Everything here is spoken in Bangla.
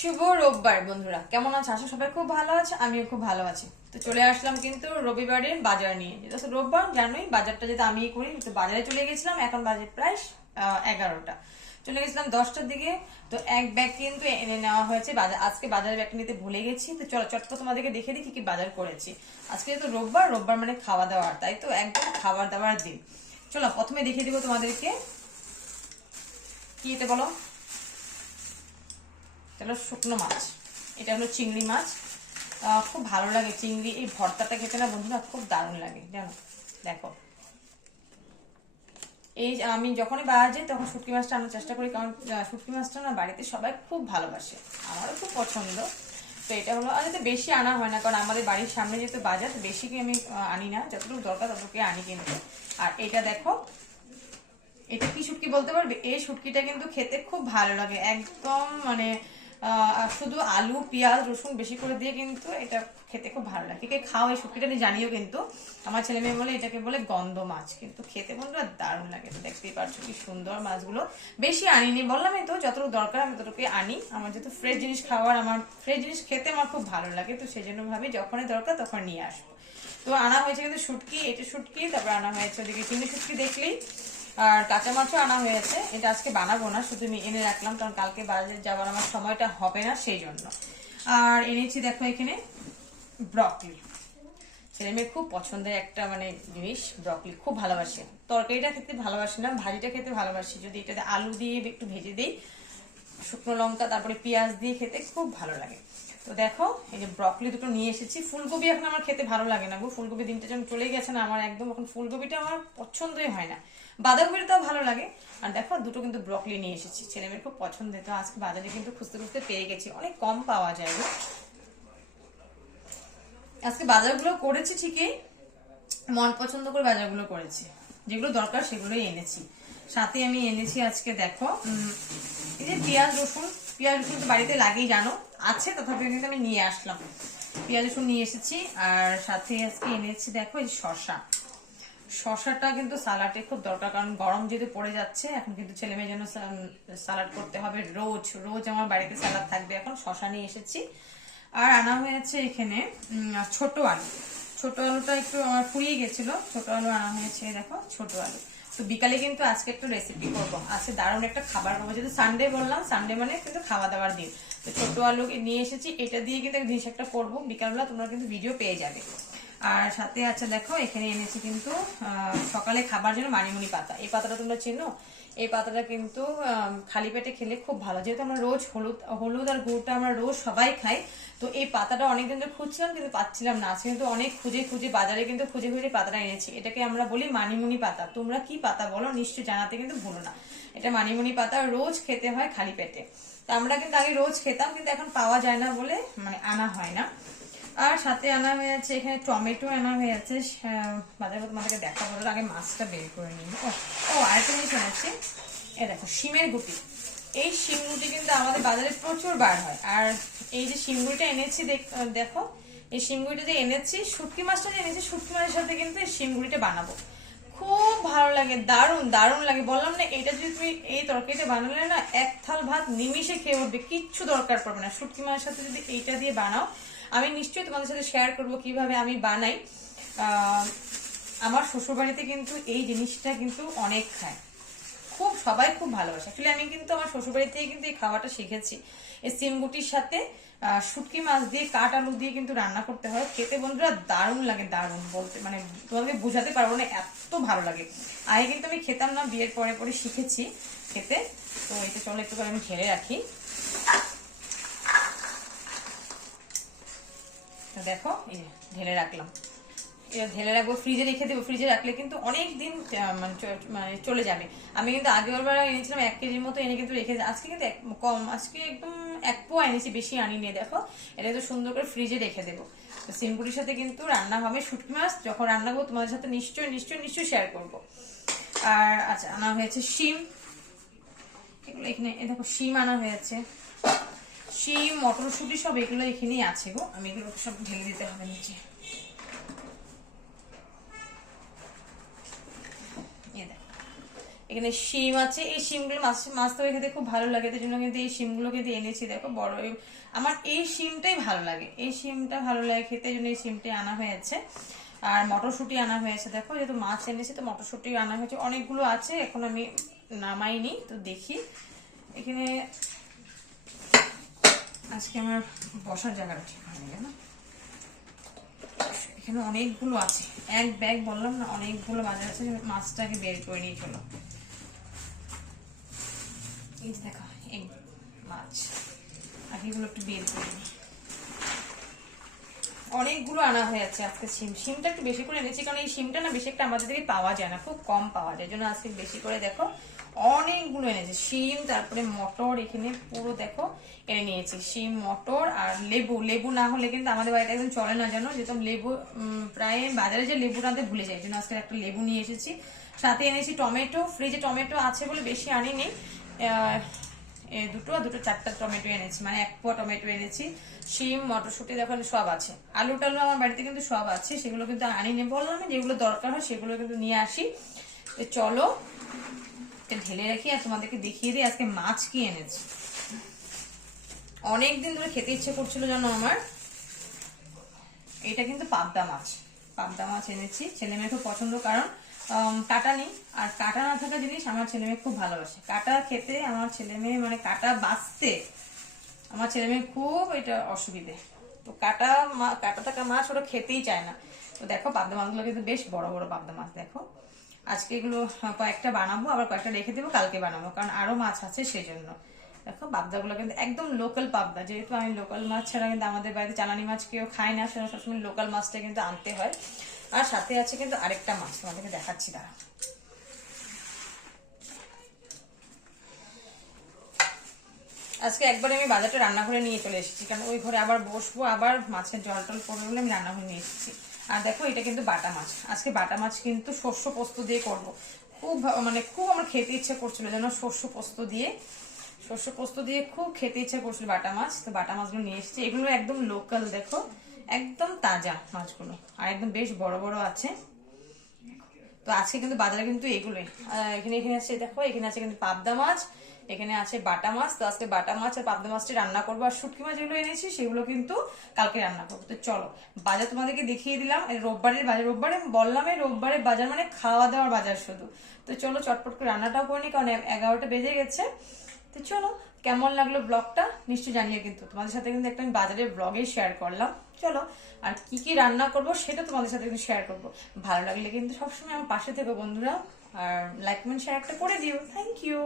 শুভ রোববার বন্ধুরা, কেমন আছে? আশা সবাই খুব ভালো আছে, আমিও খুব ভালো আছি। তো চলে আসলাম কিন্তু রবিবারের বাজার নিয়ে। যেটা রোববার জানোই, বাজারটা যেটা আমিই করি। তো বাজারে চলে গেছিলাম, এখন বাজে প্রায় 11টা। চলে গেছিলাম 10টার দিকে। তো এক ব্যাগ কিন্তু এনে নেওয়া হয়েছে বাজার। আজকে বাজারের ব্যাগটা নিতে ভুলে গেছি, তো চলো চটপট তোমাদেরকে দেখে দিই কি কি বাজার করেছি। আজকে তো রোববার, রোববার মানে খাওয়া দাওয়ার, তাই তো একদম খাবার দাবার দিন। চলো প্রথমে দেখিয়ে দিব তোমাদেরকে। কি এটা বলো? এটা শুকনো মাছ। এটা হলো চিংড়ি মাছ। খুব ভালো লাগে চিংড়ি, এই ভর্তাটা খেতে না বন্ধুরা খুব দারুণ লাগে জানো। দেখো, এই আমি যখনই বাজার যাই তখন শুটকি মাছটা আনার চেষ্টা করি, কারণ শুটকি মাছটা না বাড়িতে সবাই খুব ভালোবাসে, আমারও খুব পছন্দ। তো এটা হলো, আর যাতে বেশি আনা হয় না, কারণ আমাদের বাড়ির সামনে যেহেতু বাজার, বেশি কি আমি আনি না, যতটুকু দরকার ততটুকু আনি কিন্তু। আর এটা দেখো, এটা কি শুটকি বলতে পারবে? এই শুটকিটা কিন্তু খেতে খুব ভালো লাগে একদম, মানে শুধু আলু পেঁয়াজ রসুন বেশি করে দিয়ে কিন্তু এটা খেতে খুব ভালো লাগে। কে খাও এই শুটকিটা নিয়ে জানিও কিন্তু। আমার ছেলে মেয়ে বলে এটাকে বলে গন্ধ মাছ, কিন্তু খেতে বন্ধুরা দারুণ লাগে। তো দেখতেই পাচ্ছ কি সুন্দর মাছগুলো। বেশি আনিনি, বললামই তো যতটুকু দরকার আমি ততটুকুই আনি। আমার যেহেতু ফ্রেশ জিনিস খাওয়ার, আমার ফ্রেশ জিনিস খেতে আমার খুব ভালো লাগে, তো সেই জন্য ভাবি যখনই দরকার তখন নিয়ে আসবো। তো আনা হয়েছে কিন্তু শুটকি, এটা শুটকি, তারপর আনা হয়েছে ওদিকে চিংড়ি শুটকি দেখলেই। আর কাঁচা মাছও আনা হয়েছে। এটা আজকে বানাবো না, শুধু আমি এনে রাখলাম, কারণ কালকে বাজারে যাওয়ার আমার সময়টা হবে না সেই জন্য। আর এনেছি দেখো এখানে ব্রকলি। ছেলে মেয়ে খুব পছন্দের একটা মানে জিনিস, ব্রকলি খুব ভালোবাসে। তরকারিটা খেতে ভালোবাসে না, ভাজিটা খেতে ভালোবাসি। যদি এটাতে আলু দিয়ে একটু ভেজে দিই, শুকনো লঙ্কা তারপরে পেঁয়াজ দিয়ে খেতে খুব ভালো লাগে। তো দেখো এই যে ব্রকলি দুটো নিয়ে এসেছি। ফুলকপি এখন আমার খেতে ভালো লাগে না গো, ফুলকপি দিনটা যখন চলে গেছে না আমার একদম, এখন ফুলকপিটা আমার পছন্দই হয় না। বাঁধাকপিটাও ভালো লাগে। আর দেখো দুটো কিন্তু ব্রকলি নিয়ে এসেছি, ছেলে মেয়ের খুব পছন্দের। তো আজকে বাজারে কিন্তু খুঁজতে খুঁজতে পেয়ে গেছি, অনেক কম পাওয়া যায় গো। আজকে বাজারগুলো করেছি ঠিকই, মন পছন্দ করে বাজারগুলো করেছি, যেগুলো দরকার সেগুলোই এনেছি। সাথে আমি এনেছি আজকে দেখো এই যে পেঁয়াজ রসুন। পেঁয়াজ রসুন তো বাড়িতে লাগেই জানো, আছে, তথাপি কিন্তু আমি নিয়ে আসলাম। পেঁয়াজ রসুন নিয়ে এসেছি। আর সাথে আজকে এনেছি দেখো এই শসা। শসাটা কিন্তু সালাডে খুব দরকার, কারণ গরম যেহেতু পড়ে যাচ্ছে এখন, কিন্তু ছেলে মেয়ের জন্য সালাড করতে হবে রোজ রোজ, আমার বাড়িতে সালাড থাকবে। এখন শসা নিয়ে এসেছি। আর আনা হয়েছে এখানে ছোট আলু। ছোট আলুটা একটু আমার ফুরিয়ে গেছিল, ছোট আলু আনা হয়েছে দেখো, ছোট আলু। তো বিকালে কিন্তু আজকে একটু রেসিপি করবো, আজকে দারুণ একটা খাবার করবো, যেহেতু সানডে বললাম, সানডে মানে কিন্তু খাওয়া দাওয়ার দিন। তো ছোট আলু নিয়ে এসেছি, এটা দিয়ে কিন্তু জিনিস একটা করবো বিকালবেলা, তোমরা কিন্তু ভিডিও পেয়ে যাবে। আর সাথে আছে দেখো এখানে এনেছি কিন্তু সকালে খাবার জন্য মানিমুনি পাতা। এই পাতাটা তোমরা চেনো? এই পাতাটা কিন্তু খালি পেটে খেলে খুব ভালো, যেহেতু আমরা রোজ হলুদ হলুদ আর গুড়টা আমরা রোজ সবাই খাই। তো এই পাতাটা অনেকদিন ধরে খুঁজছিলাম কিন্তু পাচ্ছিলাম না, আজকে কিন্তু অনেক খুঁজে খুঁজে বাজারে কিন্তু খুঁজে খুঁজে পাতাটা এনেছি। এটাকে আমরা বলি মানিমুনি পাতা, তোমরা কি পাতা বলো নিশ্চয়ই জানাতে কিন্তু ভুলো না। এটা মানিমুনি পাতা, রোজ খেতে হয় খালি পেটে। তো আমরা কিন্তু আগে রোজ খেতাম, কিন্তু এখন পাওয়া যায় না বলে মানে আনা হয় না। আর সাথে আনা হয়েছে এখানে টমেটো আনা হয়েছে। বাজারে তোমাদেরকে দেখাবো, আগে মাছটা বের করে নিই। ও আরেকটা জিনিস আনাচ্ছি, এ দেখো শিমের গুটি। এই শিম গুটি কিন্তু আমাদের বাজারে প্রচুর বার হয়। আর এই যে শিম গুটিটা এনেছি দেখো, এই শিম গুটিটা যে এনেছি, শুটকি মাছটা যে এনেছি, শুটকি মাছের সাথে কিন্তু এই শিম গুটিটা বানাবো। খুব ভালো লাগে, দারুণ দারুণ লাগে, বললাম না। এটা যদি তুমি এই তরকারিটা বানালে না, এক থাল ভাত নিমিশে খেয়ে উঠবে, কিচ্ছু দরকার পড়বে না। শুটকি মাছের সাথে যদি এইটা দিয়ে বানাও, আমি নিশ্চয়ই তোমাদের সাথে শেয়ার করবো কিভাবে আমি বানাই। আমার শ্বশুর বাড়িতে কিন্তু এই জিনিসটা কিন্তু অনেক খায়, খুব সবাই খুব ভালোবাসে। অ্যাকচুয়ালি আমি কিন্তু আমার শ্বশুর বাড়ি থেকে কিন্তু এই খাওয়াটা শিখেছি। এই সিমগুটির সাথে শুটকি মাছ দিয়ে কাঠ আলু দিয়ে কিন্তু রান্না করতে হয়, খেতে বন্ধুরা দারুণ লাগে, দারুণ বলতে মানে তোমাকে বোঝাতে পারবো না, এত ভালো লাগে। আগে কিন্তু আমি খেতাম না, বিয়ের পরে পরে শিখেছি খেতে। তো এটা চলো একটু করে আমি ঢেলে রাখি। দেখো এই যে ঢেলে রাখলাম, এটা ঢেলে রাখবো, ফ্রিজে রেখে দেবো। ফ্রিজে রাখলে কিন্তু অনেক দিন মানে চলে যাবে। আমি কিন্তু আগের বার এনেছিলাম 1 কেজির মতো, এনে কিন্তু রেখে, আজকে কিন্তু কম, আজকে একদম 1 পোয়া এনেছি, বেশি আনিনি। দেখো এটা তো সুন্দর করে ফ্রিজে রেখে দেবো। তো সিমপুরির সাথে কিন্তু রান্না হবে শুটকি মাছ, যখন রান্না করবো তোমাদের সাথে নিশ্চয়ই নিশ্চয়ই নিশ্চয়ই শেয়ার করবো। আর আচ্ছা আনা হয়েছে শিম, এগুলো এখানে দেখো শিম আনা হয়েছে। শিম মটরশুঁটি সব এগুলো এখানেই আছে গো, আমি এগুলো সব ঢেলে দিতে হবে নিচে। এখানে শিম আছে, এই শিমগুলো মাছ মাছ তরকারি খেতে খুব ভালো লাগে, তাই জন্য কিন্তু এই শিমগুলো কিন্তু এনেছি। দেখো বড়, আমার এই শিমটাই ভালো লাগে, এই শিমটা ভালো লাগে খেতে, এই জন্য এই শিমটাই আনা হয়েছে। আর মটরশুঁটি আনা হয়েছে, দেখো যেহেতু মাছ এনেছি তো মটরশুঁটি আনা হয়েছে, অনেকগুলো আছে, এখন আমি নামাইনি। তো দেখি এখানে আজকে আমার বসার জায়গাটা ঠিক হয়নি না, এখানে অনেকগুলো আছে, এক ব্যাগ বললাম না, অনেকগুলো বাজার আছে। মাছটাকে বের করে নিয়ে চলো। এই যে দেখো এই মাছ, আগে এগুলো একটু বের করে নিই। অনেকগুলো আনা হয়েছে আজকে শিমটা একটু বেশি করে এনেছি, কারণ এই শিমটা না বেশি একটা আমাদের থেকে পাওয়া যায় না, খুব কম পাওয়া যায়, জন্য আজকে বেশি করে দেখো অনেকগুলো এনেছে শিম। তারপরে মটর এখানে পুরো দেখো এনে নিয়েছি, শিম মটর আর লেবু। লেবু না হলে কিন্তু আমাদের বাড়িতে একদম চলে না, জানো যেহেতু লেবু প্রায় বাজারে যে লেবু আনতে ভুলে যায়, জন্য আজকে একটা লেবু নিয়ে এসেছি। সাথে এনেছি টমেটো, ফ্রিজে টমেটো আছে বলে বেশি আনিনি, দুটো দুটো চারটা টমেটো এনেছি, মানে 1 পোয়া টমেটো এনেছি। শিম মটরশুঁটি দেখো সব আছে, আলু টালু আমার বাড়িতে কিন্তু সব আছে, সেগুলো কিন্তু আনিনি, বললাম না যেগুলো দরকার হয় সেগুলো কিন্তু নিয়ে আসি। তো চলো ঢেলে রাখি আর তোমাদেরকে দেখিয়ে দিই আজকে মাছ কি এনেছি। অনেকদিন ধরে খেতে ইচ্ছে করছিল জানো আমার, এটা কিন্তু পাবদা মাছ, পাবদা মাছ এনেছি। ছেলে মেয়ে খুব পছন্দ, কারণ কাটা নেই, আর কাটা না থাকা জিনিস আমার ছেলে মেয়ে খুব ভালোবাসে। কাটা খেতে আমার ছেলে মেয়ে, মানে কাটা বাছতে আমার ছেলে মেয়ে খুব এটা অসুবিধে, তো কাটা থাকা মাছ ওরা খেতেই চায় না। তো দেখো পাবদা মাছগুলো কিন্তু বেশ বড় বড় পাবদা মাছ, দেখো আজকে এগুলো কয়েকটা বানাবো, আবার কয়েকটা রেখে দেবো, কালকে বানাবো, কারণ আরো মাছ আছে সেই জন্য। দেখো পাবদাগুলো কিন্তু একদম লোকাল পাবদা, যেহেতু আমি লোকাল মাছ ছাড়া কিন্তু আমাদের বাড়িতে চালানি মাছ কেউ খায় না, সেটা সবসময় লোকাল মাছটা কিন্তু আনতে হয়। আর সাথে আছে কিন্তু আরেকটা মাছ, তোমাদেরকে দেখাচ্ছি দাঁড়া। আজকে একবার আমি বাজারটা রান্নাঘরে নিয়ে চলে এসেছি, কারণ ওই ঘরে আবার বসবো, আবার মাছের জল টল পড়বে বলে আমি রান্নাঘরে নিয়ে এসেছি। আর দেখো এটা কিন্তু বাটা মাছ, আজকে বাটা মাছ কিন্তু শস্য পোস্ত দিয়ে করব। খুব মানে খুব আমার খেতে ইচ্ছে করছিল যেন শস্য পোস্ত দিয়ে খুব খেতে ইচ্ছে করছিল বাটা মাছ। তো বাটা মাছগুলো নিয়ে এসেছি, এগুলো একদম লোকাল, দেখো একদম তাজা মাছগুলো, আর একদম বেশ বড় বড় আছে। তো আজকে কিন্তু বাজারে কিন্তু এগুলোই, এখানে আছে দেখো, এখানে আছে কিন্তু পাবদা মাছ, এখানে আছে বাটা মাছ। তো আজকে বাটা মাছ আর পাবদা মাছটি রান্না করবো, আর শুটকি মাছ যেগুলো এনেছি সেগুলো কিন্তু কালকে রান্না করবো। তো চলো বাজার তোমাদেরকে দেখিয়ে দিলাম, রোববারের বাজার, রোববারে বললাম এই রোববারের বাজার মানে খাওয়া দাওয়ার বাজার শুধু। তো চলো চটপট করে রান্নাটাও করে নি, কারণ 11টা বেজে গেছে। তো চলো, কেমন লাগলো ব্লগটা নিশ্চয়ই জানিয়ে, কিন্তু তোমাদের সাথে কিন্তু একটা আমি বাজারের ব্লগে শেয়ার করলাম। চলো, আর কি কি রান্না করব সেটা তোমাদের সাথে কিন্তু শেয়ার করবো। ভালো লাগলে কিন্তু সবসময় আমার পাশে থেকো বন্ধুরা, আর লাইক কমেন্ট শেয়ার একটা করে দিও। Thank you.